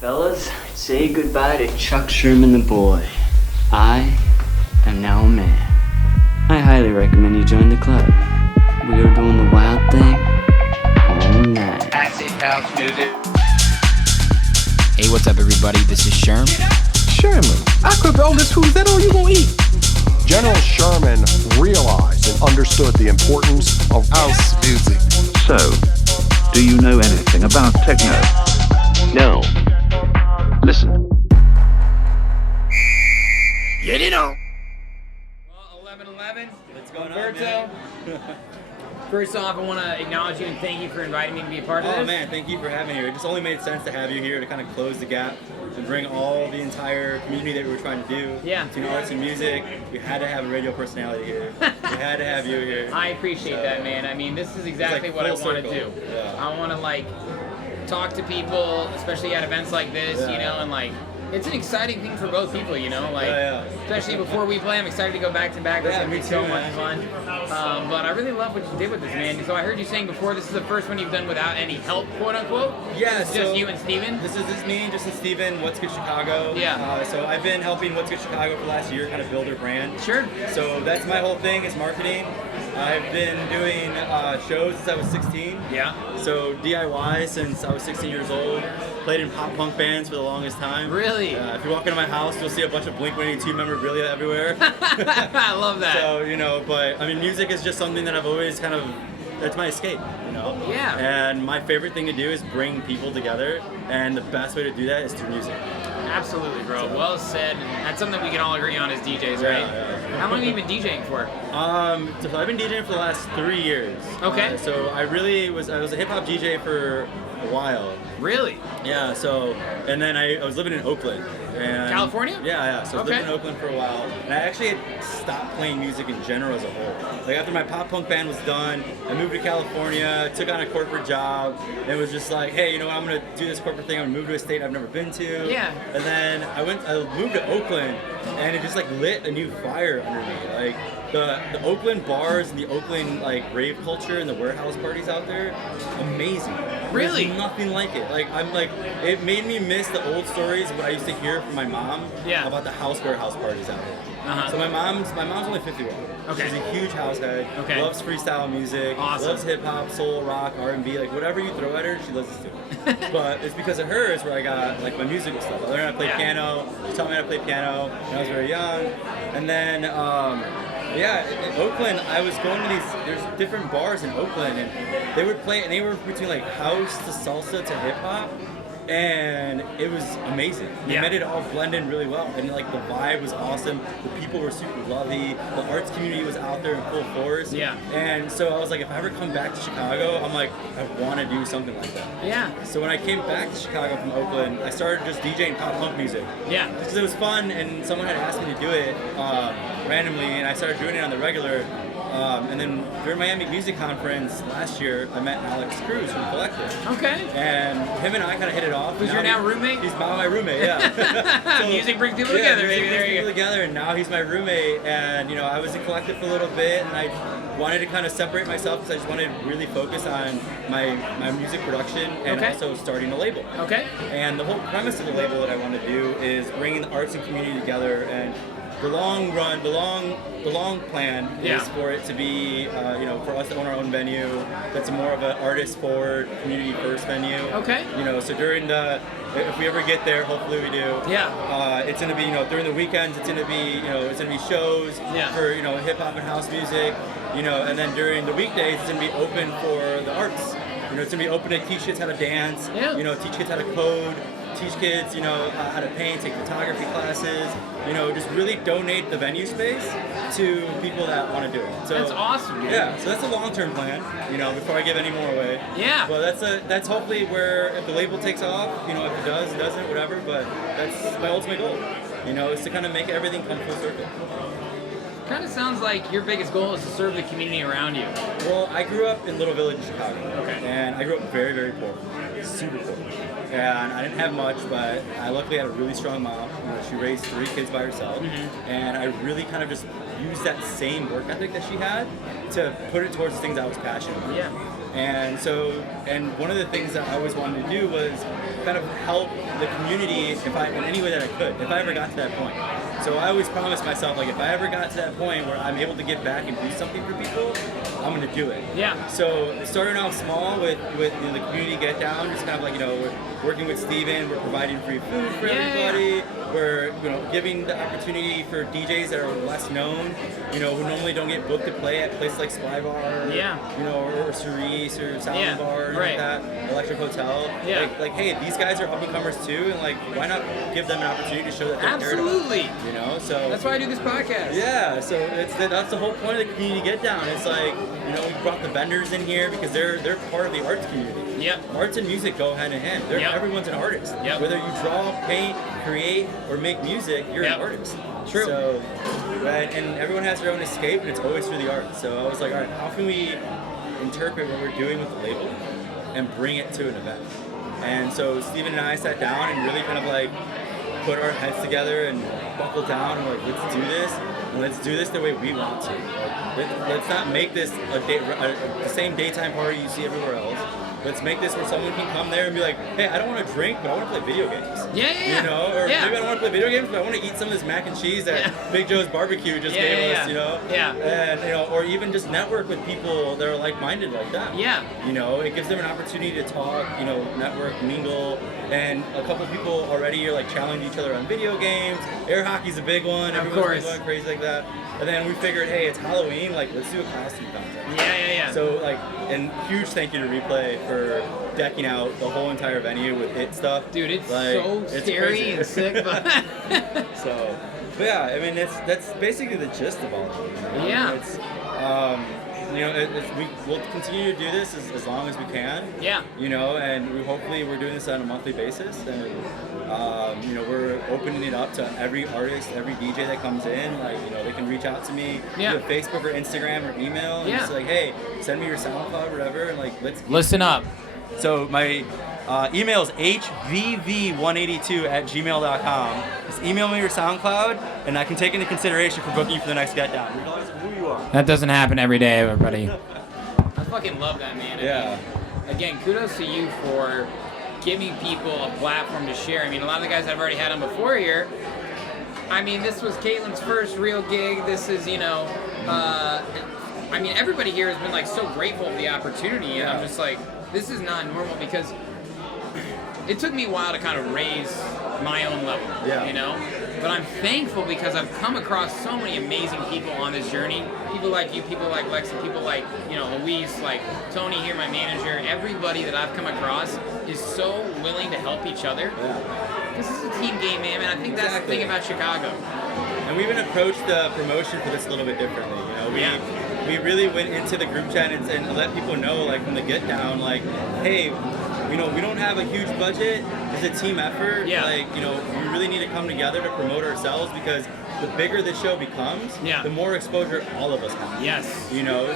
Fellas, say goodbye to Chuck Sherman the boy. I am now a man. I highly recommend you join the club. We are doing the wild thing all night. Acid house music. Hey, what's up, everybody? This is Sherm. Sherman, I cook all this food. Is that all you gonna eat? General Sherman realized and understood the importance of house music. So, do you know anything about techno? No. Listen. Get it on. Well, 1111. What's going Roberto. First off, I want to acknowledge you and thank you for inviting me to be a part of this. Oh man, thank you for having me here. It just only made sense to have you here to kind of close the gap and bring all the entire community that we were trying to do between arts and music. We had to have a radio personality here. We had to have you here. I appreciate that, man. I mean, this is exactly what I want to do. Yeah. I want to talk to people, especially at events like this, you know, and it's an exciting thing for both people, you know, especially before we play. I'm excited to go back to back. It's gonna be so much fun. But I really love what you did with this, man. So I heard you saying before this is the first one you've done without any help, quote unquote. Yeah, It's just you and Steven. This is me, just and Steven. What's Good Chicago. Yeah. So I've been helping What's Good Chicago for the last year, kind of build their brand. Sure. So that's my whole thing is marketing. I've been doing shows since I was 16. Yeah. So DIY since I was 16 years old. Played in pop punk bands for the longest time. Really? If you walk into my house, you'll see a bunch of Blink-182 memorabilia everywhere. I love that. So, you know, but I mean, music is just something that I've always that's my escape, you know? Yeah. And my favorite thing to do is bring people together, and the best way to do that is through music. Absolutely, bro. Well said. That's something we can all agree on as DJs, right? Yeah. How long have you been DJing for? So I've been DJing for the last 3 years. Okay. So I was a hip hop DJ for a while. Really? Yeah. So and then I was living in Oakland. And California? Yeah. So I was Okay. living in Oakland for a while, and I actually had stopped playing music in general as a whole. Like after my pop punk band was done, I moved to California, took on a corporate job, and it was just like, hey, you know what? I'm gonna do this corporate thing. I'm gonna move to a state I've never been to. Yeah. And then I moved to Oakland, and it just lit a new fire under me. Like the Oakland bars and the Oakland rave culture and the warehouse parties out there, amazing. Really? There's nothing like it. It made me miss the old stories what I used to hear from my mom about the warehouse parties out there. Uh-huh. So my mom's only 51. Okay. She's a huge house head. Okay. Loves freestyle music. Awesome. Loves hip hop, soul, rock, R&B, whatever you throw at her, she listens to it. But it's because of her is where I got my musical stuff. I learned how to play piano. She taught me how to play piano when I was very young. And then in Oakland, I was going to there's different bars in Oakland, and they would play, and they were between house to salsa to hip hop, and it was amazing. They made it all blend in really well, and the vibe was awesome. The people were super lovely. The arts community was out there in full force. Yeah. And so I was like, if I ever come back to Chicago, I'm like, I want to do something like that. Yeah. So when I came back to Chicago from Oakland, I started just DJing pop punk music. Yeah. Because it was fun, and someone had asked me to do it randomly, and I started doing it on the regular. And then during Miami Music Conference last year, I met Alex Cruz from Collective. Okay. And him and I kind of hit it off. Who's your now roommate? He's my roommate, yeah. So, music brings people together, music baby. There brings you people go. together, and now he's my roommate. And I was in Collective for a little bit, and I wanted to kind of separate myself because I just wanted to really focus on my music production and also starting a label. Okay. And the whole premise of the label that I want to do is bringing the arts and community together, and the long run, the long plan is for it to be, for us to own our own venue. That's more of an artist-forward, community-first venue. Okay. So if we ever get there, hopefully we do. Yeah. It's gonna be, during the weekends, it's gonna be shows for hip hop and house music. And then during the weekdays, it's gonna be open for the arts. It's gonna be open to teach kids how to dance. Yeah. Teach kids how to code. Teach kids, how to paint, take photography classes, just really donate the venue space to people that want to do it. So that's awesome, dude. Yeah, so that's a long-term plan, before I give any more away. Yeah. But that's hopefully where, if the label takes off, if it does, it doesn't, whatever, but that's my ultimate goal, is to kind of make everything come full circle. Kind of sounds like your biggest goal is to serve the community around you. Well, I grew up in Little Village, Chicago. Okay. And I grew up very, very poor. Super poor. And I didn't have much, but I luckily had a really strong mom. She raised 3 kids by herself. Mm-hmm. And I really kind of just used that same work ethic that she had to put it towards the things I was passionate about. Yeah. And one of the things that I always wanted to do was kind of help the community in any way that I could, if I ever got to that point. So I always promised myself, like, if I ever got to that point where I'm able to give back and do something for people, I'm gonna do it. Yeah. So starting off small with the community get down, just kind of like, we're working with Steven, we're providing free food for everybody. We're giving the opportunity for DJs that are less known, who normally don't get booked to play at places like Spy Bar, or Cerise or Salad Bar, like that, Electric Hotel. Yeah. Like, hey, these guys are up and comers too, and like, why not give them an opportunity to show that they're Absolutely. So that's why I do this podcast. Yeah, so that's the whole point of the community get down. It's like, we brought the vendors in here because they're part of the arts community. Yep. Arts and music go hand in hand. Everyone's an artist. Yep. Whether you draw, paint, create, or make music, you're an artist. True. So, and everyone has their own escape, and it's always through the arts. So I was like, all right, how can we interpret what we're doing with the label and bring it to an event? And so Steven and I sat down and really kind of like put our heads together and buckle down and like, let's do this. And let's do this the way we want to. Like, let's not make this the same daytime party you see everywhere else. Let's make this where someone can come there and be like, hey, I don't want to drink, but I want to play video games. Yeah. Or maybe I don't want to play video games, but I want to eat some of this mac and cheese that Big Joe's Barbecue just gave us, Yeah. And, or even just network with people that are like-minded like that. Yeah. It gives them an opportunity to talk, network, mingle, and a couple people already are like challenging each other on video games. Air hockey's a big one. Everyone's been going crazy like that. And then we figured, hey, it's Halloween, like, let's do a costume contest. Yeah. So, like, and huge thank you to Replay for decking out the whole entire venue with it stuff. Dude, it's like, so scary and sick, but... But yeah, I mean, that's basically the gist of all of it. Yeah. It's, we'll continue to do this as long as we can. Yeah. And hopefully we're doing this on a monthly basis, and we're opening it up to every artist, every DJ that comes in. Like, they can reach out to me via Facebook or Instagram or email, and just like, hey, send me your SoundCloud or whatever, and like, let's listen up. So my email is hvv182@gmail.com. Just email me your SoundCloud, and I can take into consideration for booking you for the next Get Down, regardless of who you are. That doesn't happen every day, everybody. I fucking love that, man. Yeah. Again, kudos to you for giving people a platform to share. I mean, a lot of the guys I've already had on before here, I mean, this was Caitlin's first real gig. This is, I mean, everybody here has been like so grateful of the opportunity, and I'm just like, this is not normal because it took me a while to kind of raise my own level, But I'm thankful because I've come across so many amazing people on this journey. People like you, people like Lexi, people like, Luis, like Tony here, my manager. Everybody that I've come across is so willing to help each other. This is a team game, man, and I think that's the thing about Chicago. And we even approached the promotion for this a little bit differently. We really went into the group chat and let people know, like, from the get down, like, hey, we don't have a huge budget. It's a team effort. Yeah. Like, we really need to come together to promote ourselves because the bigger the show becomes, the more exposure all of us have. Yes.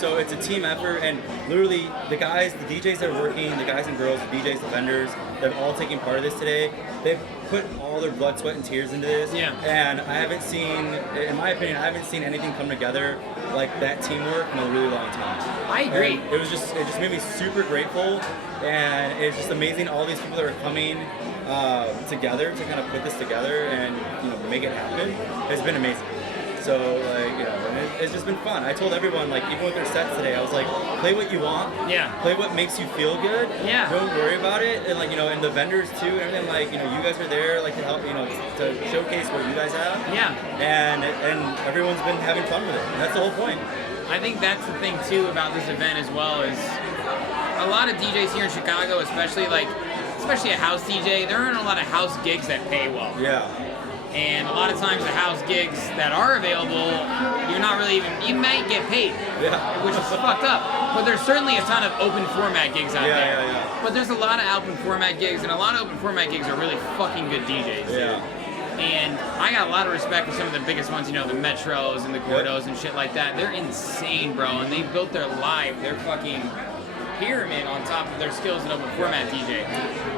So it's a team effort, and literally the guys, the DJs that are working, the guys and girls, the DJs, the vendors, they've all taken part of this today. They've put all their blood, sweat, and tears into this. Yeah. And I haven't seen, in my opinion, anything come together like that teamwork in a really long time. I agree. And it just made me super grateful, and it's just amazing all these people that are coming together to kind of put this together and make it happen. It's been amazing. So and it's just been fun. I told everyone, like, even with their sets today, I was like, play what you want. Yeah. Play what makes you feel good. Yeah. Don't worry about it. And like, and the vendors too, and everything, like, you guys are there, like, to help, to showcase what you guys have. Yeah. And everyone's been having fun with it. That's the whole point. I think that's the thing too about this event as well, is a lot of DJs here in Chicago, especially a house DJ, there aren't a lot of house gigs that pay well. Yeah. And a lot of times the house gigs that are available, you're not really you might get paid, which is fucked up. But there's certainly a ton of open format gigs out there. Yeah. But there's a lot of open format gigs, and a lot of open format gigs are really fucking good DJs. Yeah. And I got a lot of respect for some of the biggest ones, the Metros and the Gordos and shit like that. They're insane, bro, and they built their fucking pyramid on top of their skills in open format DJ.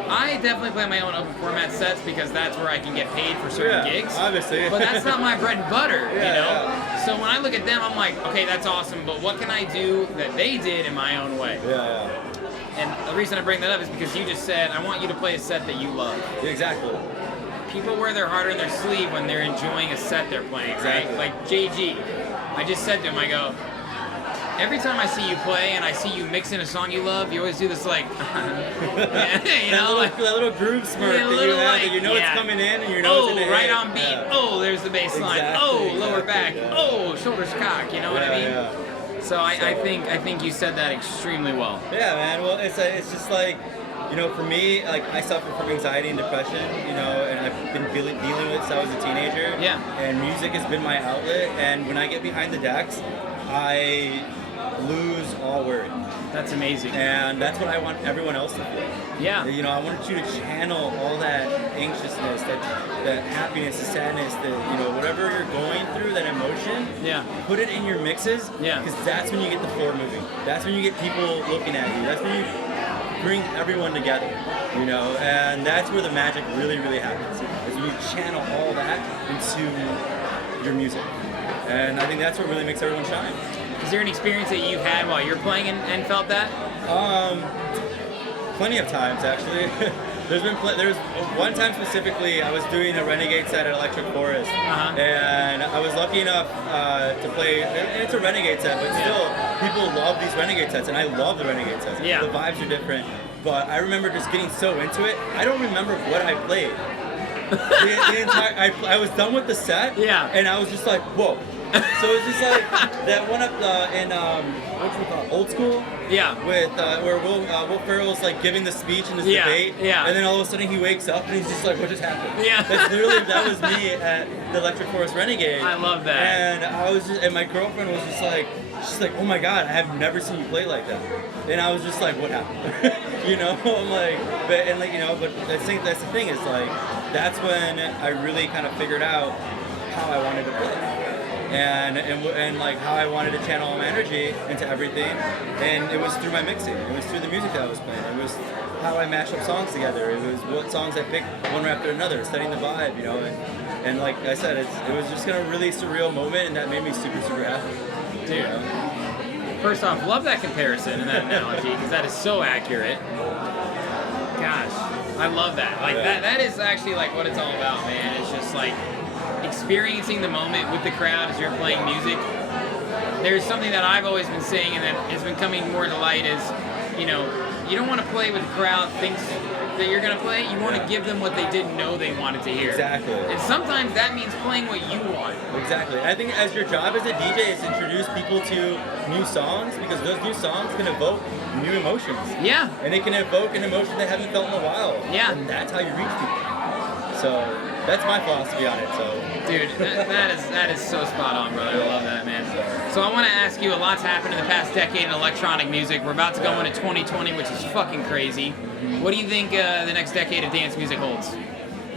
I definitely play my own open format sets because that's where I can get paid for certain gigs. Obviously. But that's not my bread and butter, Yeah. So when I look at them, I'm like, okay, that's awesome, but what can I do that they did in my own way? Yeah. and the reason I bring that up is because you just said, I want you to play a set that you love. Exactly. People wear their heart on their sleeve when they're enjoying a set they're playing, Exactly. right? Like JG. I just said to him, I go, every time I see you play and I see you mix in a song you love, you always do this like, you know, like that little groove smirk yeah, that you have, that you know it's coming in and you know it's in the right hit. on beat. Yeah. Oh, there's the bass line. Exactly, Lower back. yeah. Oh, shoulders cock. You know what I mean? Yeah. So I think you said that extremely well. Yeah, man. Well, it's just like, you know, for me, like I suffer from anxiety and depression, you know, and I've been dealing with it since I was a teenager. Yeah. And music has been my outlet. And when I get behind the decks, I lose all worry. That's amazing. And that's what I want everyone else to feel. Yeah. You know, I want you to channel all that anxiousness, that happiness, the sadness, that, you know, whatever you're going through, that emotion. Yeah. Put it in your mixes. Yeah. Because that's when you get the floor moving. That's when you get people looking at you. That's when you bring everyone together. You know, and that's where the magic really, really happens. Is when you channel all that into your music. And I think that's what really makes everyone shine. Is there an experience that you've had while you're playing and felt that? Plenty of times actually. There's one time specifically I was doing a Renegade set at Electric Forest, and I was lucky enough to play. And it's a Renegade set, but still, people love these Renegade sets, and I love the Renegade sets. Yeah. The vibes are different, but I remember just getting so into it. I don't remember what I played. the entire, I was done with the set, and I was just like, whoa. So it's just like that one up in what's it called, Old School. Yeah. With where Will Ferrell's like giving the speech in this debate. Yeah. And then all of a sudden he wakes up and he's just like, what just happened? Yeah. That was me at the Electric Forest Renegade. I love that. And and my girlfriend was just like, she's like, oh my god, I have never seen you play like that. And I was just like, what happened? You know, I'm like, but the thing is like, that's when I really kind of figured out how I wanted to play. And like how I wanted to channel my energy into everything, and it was through my mixing. It was through the music that I was playing. It was how I mashed up songs together. It was what songs I picked one after another, setting the vibe, you know. And like I said, it was just kind of really surreal moment, and that made me super, super happy. Dude. You know? First off, love that comparison and that analogy because that is so accurate. Gosh, I love that. Like that is actually like what it's all about, man. It's just like experiencing the moment with the crowd as you're playing music. There's something that I've always been saying and that has been coming more to light is, you know, you don't want to play with the crowd thinks that you're going to play. You want to give them what they didn't know they wanted to hear. Exactly. And sometimes that means playing what you want. Exactly. I think as your job as a DJ is to introduce people to new songs, because those new songs can evoke new emotions. Yeah. And it can evoke an emotion they haven't felt in a while. Yeah. And that's how you reach people. So that's my philosophy on it. So, dude, that is so spot on, brother. I love that, man. So I want to ask you, a lot's happened in the past decade in electronic music. We're about to go into 2020, which is fucking crazy. What do you think the next decade of dance music holds?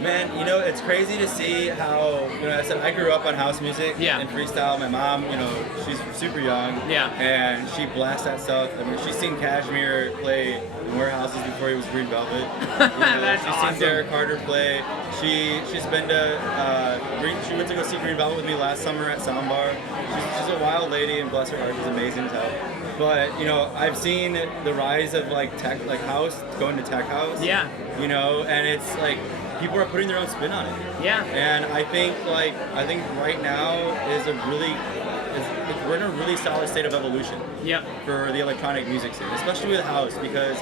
Man, you know, it's crazy to see how, you know, I said I grew up on house music and freestyle. My mom, you know, she's super young. Yeah. And she blasts that stuff. I mean, she's seen Kashmir play in warehouses before he was Green Velvet. You know, That's she's awesome. seen Derek Carter play. She's been to, she went to go see Green Velvet with me last summer at Soundbar. She's a wild lady, and bless her heart, she's amazing as hell. But, you know, I've seen the rise of like tech, like house, going to tech house. Yeah. You know, and it's like, people are putting their own spin on it. Yeah. And I think right now is we're in a really solid state of evolution. Yep. For the electronic music scene, especially with house, because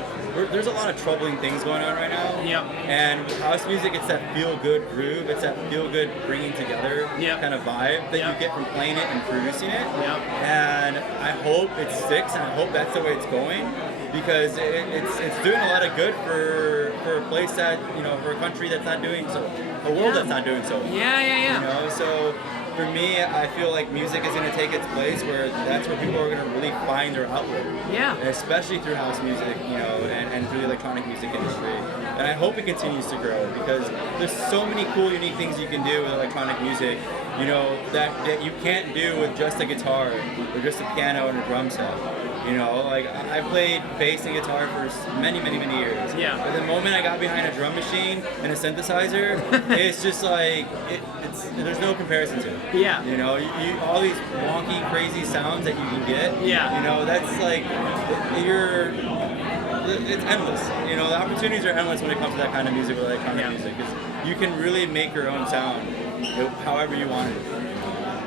there's a lot of troubling things going on right now. Yep. And with house music, it's that feel-good groove, it's that feel-good bringing together kind of vibe that you get from playing it and producing it. Yep. And I hope it sticks, and I hope that's the way it's going, because it's doing a lot of good for a place that, you know, for a country that's not doing so, a world that's not doing so. Yeah. You know, so for me, I feel like music is going to take its place where that's where people are going to really find their outlet. Yeah. And especially through house music, you know, and through the electronic music industry. And I hope it continues to grow, because there's so many cool, unique things you can do with electronic music, you know, that you can't do with just a guitar or just a piano and a drum set. You know, like I played bass and guitar for many years. Yeah. But the moment I got behind a drum machine and a synthesizer, it's just like there's no comparison to it. Yeah. You know, you all these wonky, crazy sounds that you can get. Yeah. You know, that's like it's endless. You know, the opportunities are endless when it comes to that kind of music, or electronic music, because you can really make your own sound, however you want it.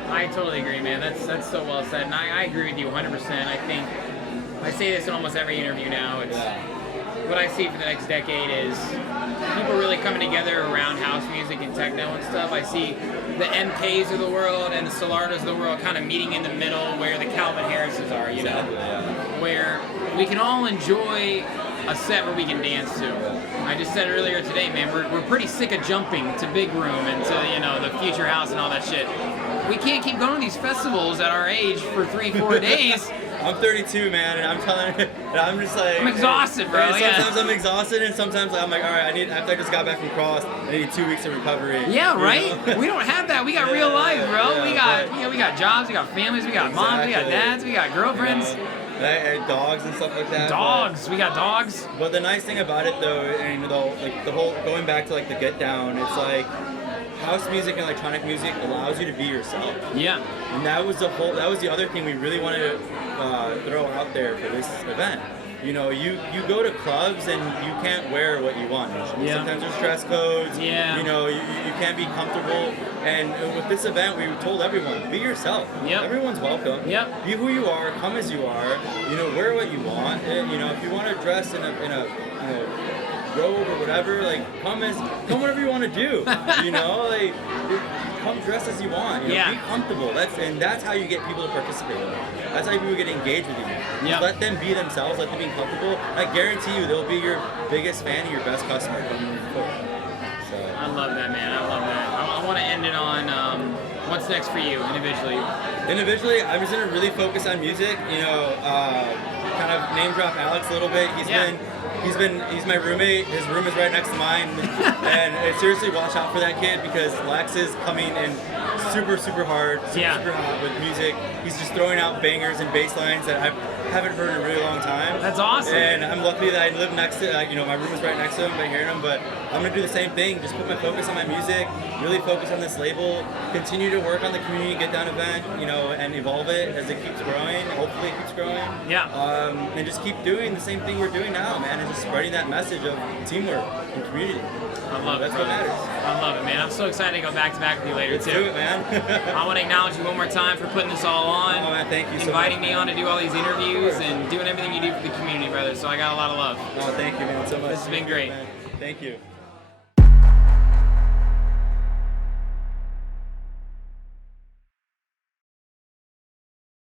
I totally agree, man. That's so well said, and I agree with you 100%. I think I say this in almost every interview now. It's what I see for the next decade is people really coming together around house music and techno and stuff. I see the MKs of the world and the Solardos of the world kind of meeting in the middle where the Calvin Harrises are, you know, where we can all enjoy a set where we can dance to. I just said earlier today, man, we're pretty sick of jumping to Big Room and to, you know, the Future House and all that shit. We can't keep going to these festivals at our age for 3-4 days. I'm 32, man, and I'm telling you, I'm just like... I'm exhausted, bro. Sometimes I'm exhausted, and sometimes I'm like, all right, after I just got back from cross, I need 2 weeks of recovery. Yeah, right? We don't have that. We got real life, bro. We got jobs, we got families, we got moms, we got dads, we got girlfriends. And dogs and stuff like that. Dogs, we got dogs. But the nice thing about it, though, and the whole going back to like the get down, it's like house music and electronic music allows you to be yourself. Yeah. And that was the other thing we really wanted to throw out there for this event. You know, you go to clubs and you can't wear what you want. Yeah. Sometimes there's dress codes. Yeah. You know, you can't be comfortable. And with this event, we told everyone, be yourself. Yep. Everyone's welcome. Yep. Be who you are. Come as you are. You know, wear what you want. And, you know, if you want to dress in a robe or whatever, like come whatever you want to do. You know, like come dress as you want. You know, be comfortable. That's how you get people to participate. That's how people get engaged with you. Just let them be themselves. Let them be comfortable. I guarantee you, they'll be your biggest fan and your best customer coming forward. So I love that, man. I love that. I want to end it on what's next for you individually. Individually, I'm just gonna really focus on music. You know, kind of name drop Alex a little bit. He's my roommate. His room is right next to mine, and seriously, watch out for that kid because Lex is coming in super hard, super hot with music. He's just throwing out bangers and bass lines that I haven't heard in a really long time. That's awesome. And I'm lucky that I live next to, you know, my room is right next to him. I hear him, but I'm gonna do the same thing. Just put my focus on my music, really focus on this label, continue to work on the community Get Down event, you know, and evolve it as it keeps growing. Hopefully, it keeps growing. Yeah. And just keep doing the same thing we're doing now, man, and just spreading that message of teamwork and community. I love it. That's what matters. I love it, man. I'm so excited to go back to back with you later, Let's too. do it, man. I want to acknowledge you one more time for putting this all on. Oh, man, thank you so much. Inviting me on to do all these interviews and doing everything you do for the community, brother. So I got a lot of love. Oh, thank you, man, so much. This has been great. Man. Thank you.